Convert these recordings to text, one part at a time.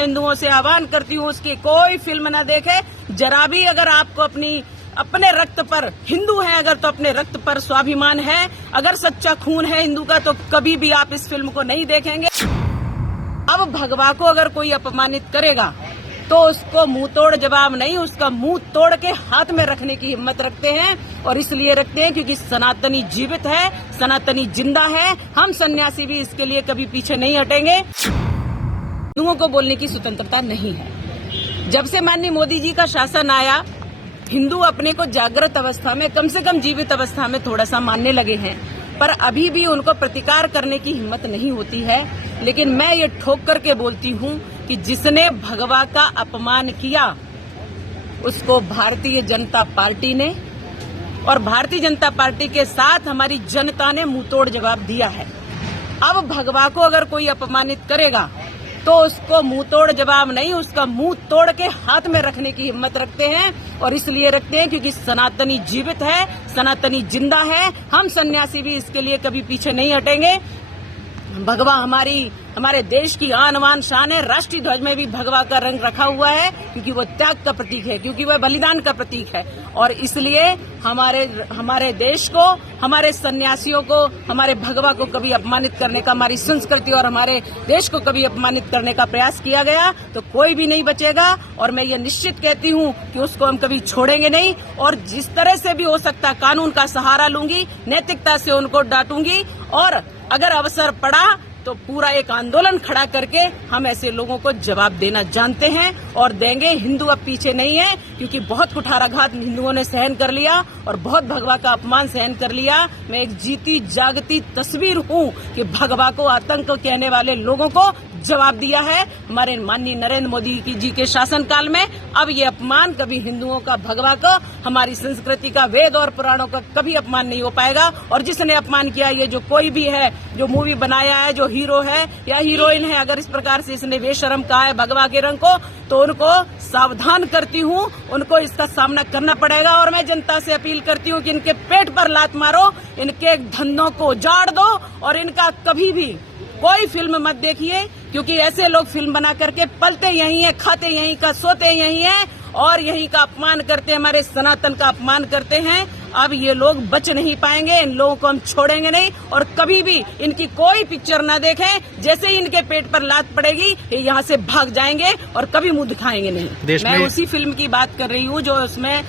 मैं हिंदुओं से आह्वान करती हूँ उसकी कोई फिल्म न देखे। जरा भी अगर आपको अपने रक्त पर, हिंदू है अगर तो अपने रक्त पर स्वाभिमान है, अगर सच्चा खून है हिंदू का, तो कभी भी आप इस फिल्म को नहीं देखेंगे। अब भगवा को अगर कोई अपमानित करेगा तो उसको मुंह तोड़ जवाब नहीं, उसका मुंह तोड़ के हाथ में रखने की हिम्मत रखते हैं। और इसलिए रखते हैं क्योंकि सनातनी जीवित है, सनातनी जिंदा है। हम सन्यासी भी इसके लिए कभी पीछे नहीं हटेंगे। हिंदुओं को बोलने की स्वतंत्रता नहीं है। जब से माननीय मोदी जी का शासन आया, हिंदू अपने को जागृत अवस्था में, कम से कम जीवित अवस्था में थोड़ा सा मानने लगे हैं, पर अभी भी उनको प्रतिकार करने की हिम्मत नहीं होती है। लेकिन मैं ये ठोक करके बोलती हूँ कि जिसने भगवा का अपमान किया उसको भारतीय जनता पार्टी ने, और भारतीय जनता पार्टी के साथ हमारी जनता ने मुंहतोड़ जवाब दिया है। अब भगवा को अगर कोई अपमानित करेगा तो उसको मुंह तोड़ जवाब नहीं, उसका मुंह तोड़ के हाथ में रखने की हिम्मत रखते हैं। और इसलिए रखते हैं क्योंकि सनातनी जीवित है, सनातनी जिंदा है। हम सन्यासी भी इसके लिए कभी पीछे नहीं हटेंगे। भगवा हमारे देश की आन बान शान है। राष्ट्रीय ध्वज में भी भगवा का रंग रखा हुआ है क्योंकि वो त्याग का प्रतीक है, क्योंकि वह बलिदान का प्रतीक है। और इसलिए हमारे देश को, हमारे सन्यासियों को, हमारे भगवा को कभी अपमानित करने का, हमारी संस्कृति और हमारे देश को कभी अपमानित करने का प्रयास किया गया तो कोई भी नहीं बचेगा। और मैं ये निश्चित कहती हूँ कि उसको हम कभी छोड़ेंगे नहीं। और जिस तरह से भी हो सकता कानून का सहारा लूंगी, नैतिकता से उनको डांटूंगी। और अगर अवसर पड़ा तो पूरा एक आंदोलन खड़ा करके हम ऐसे लोगों को जवाब देना जानते हैं और देंगे। हिंदू अब पीछे नहीं है क्योंकि बहुत कुठाराघात हिंदुओं ने सहन कर लिया और बहुत भगवा का अपमान सहन कर लिया। मैं एक जीती जागती तस्वीर हूँ कि भगवा को आतंक कहने वाले लोगों को जवाब दिया है हमारे माननीय नरेंद्र मोदी जी के शासनकाल में। अब ये अपमान कभी हिंदुओं का, भगवा का, हमारी संस्कृति का, वेद और पुराणों का कभी अपमान नहीं हो पाएगा। और जिसने अपमान किया, ये जो कोई भी है, जो मूवी बनाया है, जो हीरो है या हीरोइन है, अगर इस प्रकार से इसने बेशरम कहा है भगवा के रंग को, तो उनको सावधान करती हूँ, उनको इसका सामना करना पड़ेगा। और मैं जनता से अपील करती हूँ कि इनके पेट पर लात मारो, इनके धंधों को उजाड़ दो और इनका कभी भी कोई फिल्म मत देखिए, क्योंकि ऐसे लोग फिल्म बना करके पलते यहीं है, खाते यहीं का, सोते यहीं है और यहीं का अपमान करते हैं, हमारे सनातन का अपमान करते हैं। अब ये लोग बच नहीं पाएंगे, इन लोगों को हम छोड़ेंगे नहीं और कभी भी इनकी कोई पिक्चर ना देखें। जैसे ही इनके पेट पर लात पड़ेगी ये यहाँ से भाग जाएंगे और कभी मुंह दिखाएंगे नहीं। मैं उसी फिल्म की बात कर रही हूँ जो उसमें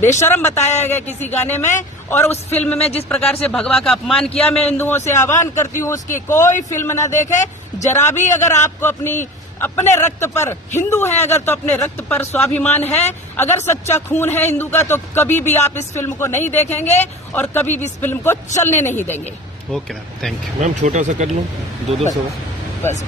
बेशरम बताया गया किसी गाने में, और उस फिल्म में जिस प्रकार से भगवा का अपमान किया। मैं हिंदुओं से आह्वान करती हूँ उसकी कोई फिल्म न देखे। जरा भी अगर आपको अपने रक्त पर, हिंदू है अगर तो अपने रक्त पर स्वाभिमान है, अगर सच्चा खून है हिंदू का, तो कभी भी आप इस फिल्म को नहीं देखेंगे और कभी भी इस फिल्म को चलने नहीं देंगे। Okay ma'am, thank you ma'am. छोटा सा कर लूँ, 200 बस।